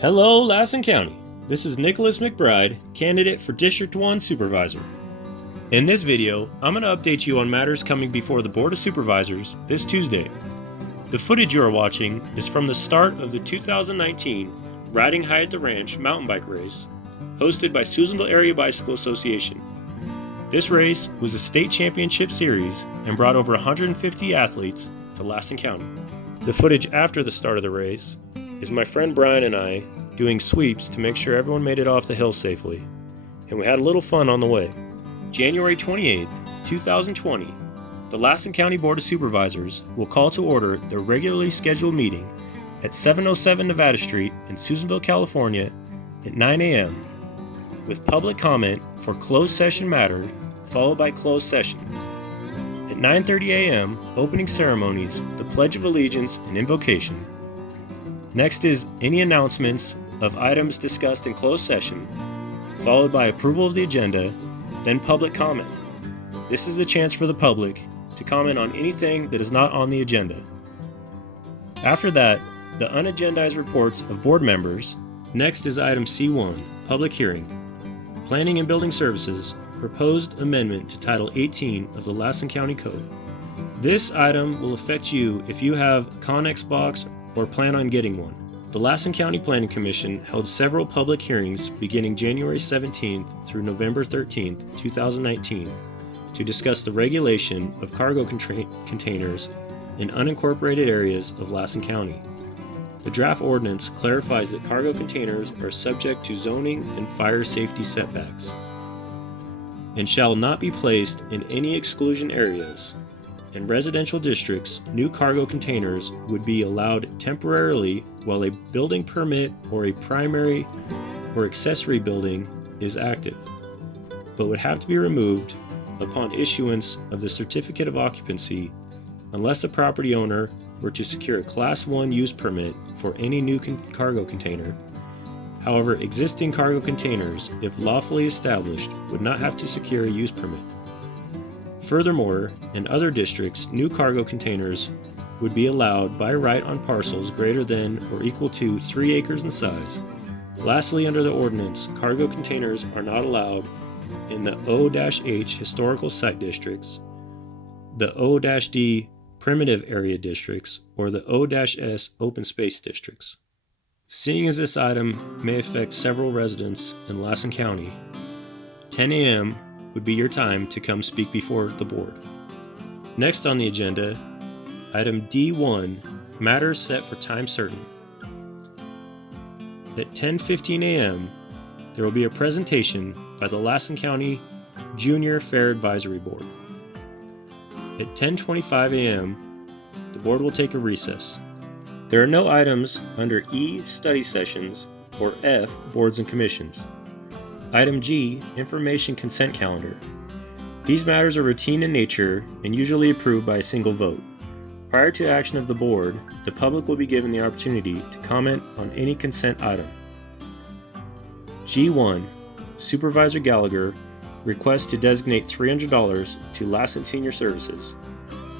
Hello, Lassen County. This is Nicholas McBride, candidate for District 1 Supervisor. In this video, I'm going to update you on matters coming before the Board of Supervisors this Tuesday. The footage you are watching is from the start of the 2019 Ridin High at the Ranch mountain bike race, hosted by Susanville Area Bicycle Association. This race was a state championship series and brought over 150 athletes to Lassen County. The footage after the start of the race is my friend Brian and I doing sweeps to make sure everyone made it off the hill safely, and we had a little fun on the way. January 28, 2020, the Lassen County Board of Supervisors will call to order their regularly scheduled meeting at 707 Nevada Street in Susanville, California at 9 a.m. with public comment for closed session matter followed by closed session. At 9:30 a.m., opening ceremonies, the Pledge of Allegiance and invocation. Next is any announcements of items discussed in closed session, followed by approval of the agenda, then public comment. This is the chance for the public to comment on anything that is not on the agenda. After that, the unagendized reports of board members. Next is item C1, public hearing. Planning and Building Services, proposed amendment to Title 18 of the Lassen County Code. This item will affect you if you have a Connex box or plan on getting one. The Lassen County Planning Commission held several public hearings beginning January 17th through November 13th, 2019 to discuss the regulation of cargo containers in unincorporated areas of Lassen County. The draft ordinance clarifies that cargo containers are subject to zoning and fire safety setbacks and shall not be placed in any exclusion areas. In residential districts, new cargo containers would be allowed temporarily while a building permit or a primary or accessory building is active, but would have to be removed upon issuance of the certificate of occupancy unless the property owner were to secure a Class 1 use permit for any new cargo container. However, existing cargo containers, if lawfully established, would not have to secure a use permit. Furthermore, in other districts, new cargo containers would be allowed by right on parcels greater than or equal to 3 acres in size. Lastly, under the ordinance, cargo containers are not allowed in the O-H historical site districts, the O-D primitive area districts, or the O-S open space districts. Seeing as this item may affect several residents in Lassen County, 10 a.m. would be your time to come speak before the board. Next on the agenda, item D1, matters set for time certain. At 10:15 a.m., there will be a presentation by the Lassen County Junior Fair Advisory Board. At 10:25 a.m., the board will take a recess. There are no items under E, study sessions, or F, boards and commissions. Item G, information consent calendar. These matters are routine in nature and usually approved by a single vote. Prior to action of the board, the public will be given the opportunity to comment on any consent item. G1, Supervisor Gallagher requests to designate $300 to Lassen Senior Services.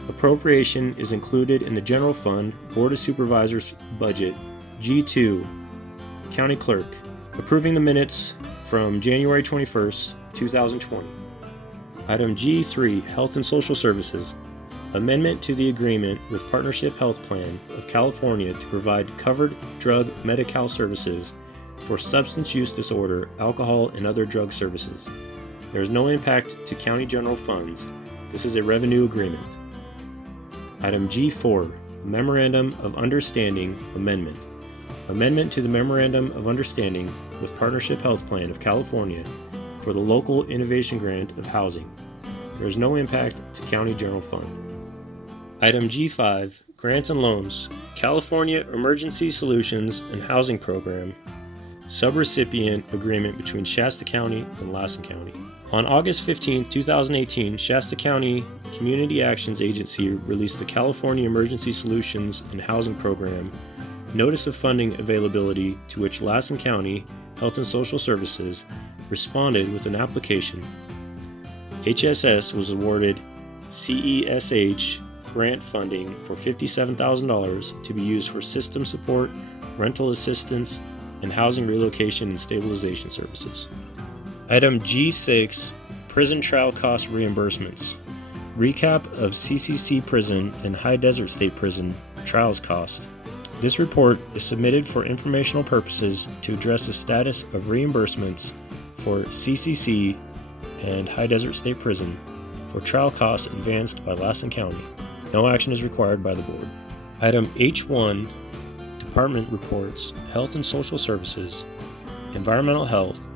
Appropriation is included in the General Fund Board of Supervisors budget. G2, County Clerk, approving the minutes from January 21st, 2020. Item G3, Health and Social Services, amendment to the agreement with Partnership Health Plan of California to provide covered drug Medi-Cal services for substance use disorder, alcohol, and other drug services. There is no impact to county general funds. This is a revenue agreement. Item G4, Memorandum of Understanding Amendment. Amendment to the Memorandum of Understanding with Partnership Health Plan of California for the Local Innovation Grant of Housing. There is no impact to County General Fund. Item G5, Grants and Loans. California Emergency Solutions and Housing Program. Subrecipient Agreement between Shasta County and Lassen County. On August 15, 2018, Shasta County Community Actions Agency released the California Emergency Solutions and Housing Program Notice of Funding Availability, to which Lassen County Health and Social Services responded with an application. HSS was awarded CESH grant funding for $57,000 to be used for system support, rental assistance, and housing relocation and stabilization services. Item G6, prison trial cost reimbursements. Recap of CCC Prison and High Desert State Prison trials cost. This report is submitted for informational purposes to address the status of reimbursements for CCC and High Desert State Prison for trial costs advanced by Lassen County. No action is required by the board. Item H1, Department Reports, Health and Social Services, Environmental Health,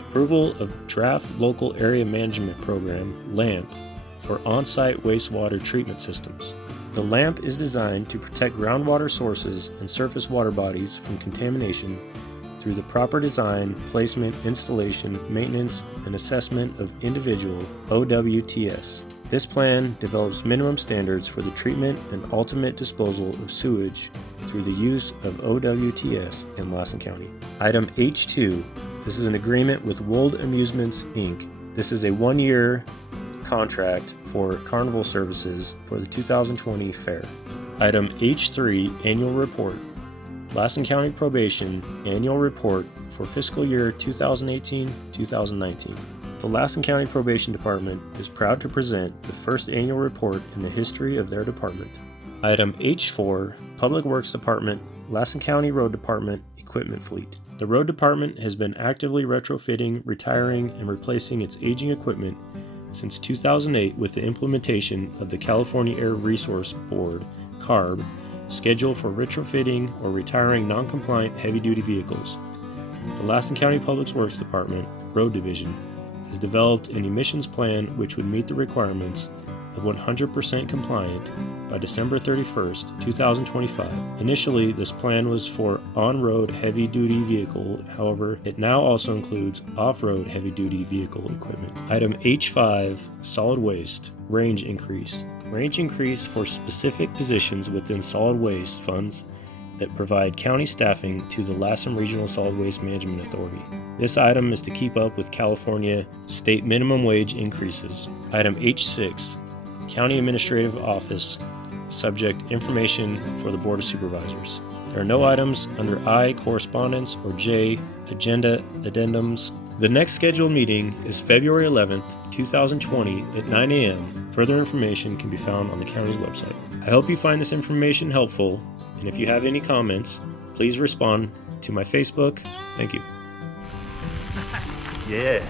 approval of Draft Local Area Management Program, LAMP, for on-site wastewater treatment systems. The LAMP is designed to protect groundwater sources and surface water bodies from contamination through the proper design, placement, installation, maintenance, and assessment of individual OWTS. This plan develops minimum standards for the treatment and ultimate disposal of sewage through the use of OWTS in Lassen County. Item H2, this is an agreement with World Amusements, Inc. This is a one-year contract for carnival services for the 2020 fair. Item H3, Annual Report. Lassen County Probation Annual Report for fiscal year 2018-2019. The Lassen County Probation Department is proud to present the first annual report in the history of their department. Item H4, Public Works Department, Lassen County Road Department Equipment Fleet. The Road Department has been actively retrofitting, retiring, and replacing its aging equipment since 2008 with the implementation of the California Air Resource Board, CARB, schedule for retrofitting or retiring non-compliant heavy-duty vehicles. The Lassen County Public Works Department, Road Division, has developed an emissions plan which would meet the requirements of 100% compliant by December 31st, 2025. Initially, this plan was for on-road heavy-duty vehicle, however, it now also includes off-road heavy-duty vehicle equipment. Item H5, Solid Waste, Range Increase. Range increase for specific positions within solid waste funds that provide county staffing to the Lassen Regional Solid Waste Management Authority. This item is to keep up with California state minimum wage increases. Item H6, County Administrative Office, subject information for the Board of Supervisors. There are no items under I, correspondence, or J, agenda addendums. The next scheduled meeting is February 11th, 2020 at 9 a.m. Further information can be found on the county's website. I hope you find this information helpful, and if you have any comments, please respond to my Facebook. Thank you. Yeah.